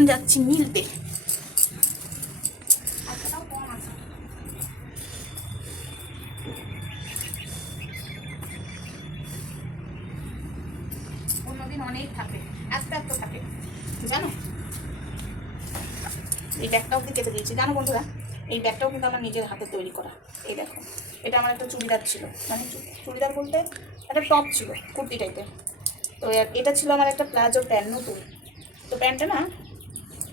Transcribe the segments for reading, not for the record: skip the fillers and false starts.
এখন যাচ্ছি মিলতে। অন্যদিন অনেক থাকে, আস্তে আস্তে থাকে জানো। এই ব্যাগটাও কিন্তু কেটে দিয়েছি জানো বন্ধুরা। এই ব্যাগটাও কিন্তু আমার নিজের হাতে তৈরি করা। এই দেখো, এটা আমার একটা চুড়িদার ছিল, মানে চুড়িদার বলতে একটা টপ ছিল কুর্তি টাইপের। তো এটা ছিল আমার একটা প্লাজো প্যান্ট নতুন। তো প্যান্টটা না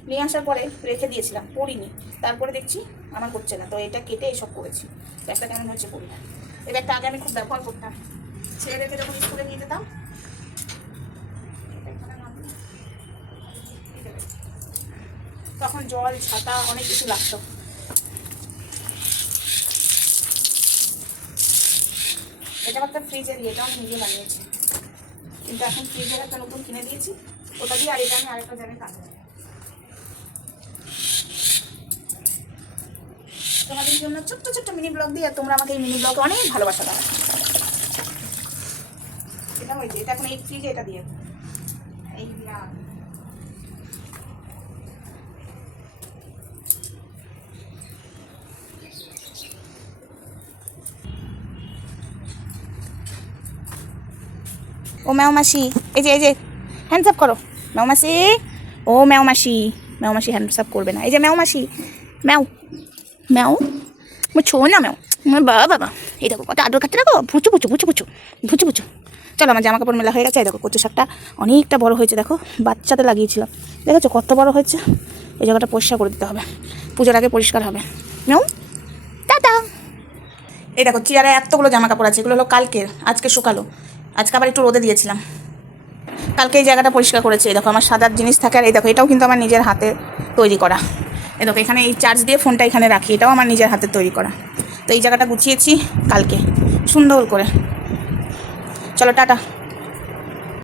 নিয়ে আসার পরে রেখে দিয়েছিলাম, পরিনি। তারপরে দেখছি আমার হচ্ছে না, তো এটা কেটে এসব করেছি। ব্যাগটা কেমন হচ্ছে পরি না। এই ব্যাগটা আগে আমি খুব ব্যবহার করতাম, ছেলেদেরকে যখন স্কুলে নিয়ে যেতাম তখন জল ছাতা অনেক কিছু লাগতো। এটা একটা ফ্রিজের ইয়েটা আমি নিজে বানিয়েছি, কিন্তু এখন ফ্রিজের একটা নতুন কিনে দিয়েছি, ওটা দিয়ে আর এটা আমি আরেকটা জায়গায় কাজ করি। তোমাদের জন্য ছোট্ট ছোট্ট মিনি ব্লগ দিয়ে তোমরা আমাকে এই মিনি ব্লগে অনেক ভালোবাসা দাও। এটা হয়েছে, এটা এখন এই ফ্রিজে এটা দিয়ে এই ও ম্যাও মাসি, এই যে হ্যান্ডস আপ করো ম্যাও মাসি। ও ম্যাও মাসি, ম্যাও মাসি হ্যান্ডস আপ করবে না। এই যে ম্যাও মাসি, ম্যাও ম্যাও মুছো না ম্যাও। বাবা এই দেখো কত আদর খাচ্ছে, দেখো ভুচু ভুচু ভুচু ভুচু ভুচু ভুচু। চলো আমার জামা কাপড় মেলা হয়ে গেছে। এই দেখো কচু শাকটা অনেকটা বড় হয়েছে, দেখো বাচ্চাতে লাগিয়েছিলাম, দেখেছো কত বড় হয়েছে। এই জায়গাটা পরিষ্কার করে দিতে হবে, পুজোর আগে পরিষ্কার হবে। ম্যাও টাটা। এই দেখো চেয়ারে এতগুলো জামা কাপড় আছে, এগুলো হলো কালকের, আজকে শুকালো, আজকে আবার একটু রোদে দিয়েছিলাম। কালকে এই জায়গাটা পরিষ্কার করেছি। এই দেখো আমার সাদার জিনিস থাকে, আর এই দেখো এটাও কিন্তু আমার নিজের হাতে তৈরি করা। এই দেখো এখানে এই চার্জ দিয়ে ফোনটা এখানে রাখি, এটাও আমার নিজের হাতে তৈরি করা। তো এই জায়গাটা গুছিয়েছি কালকে সুন্দর করে। চলো টাটা।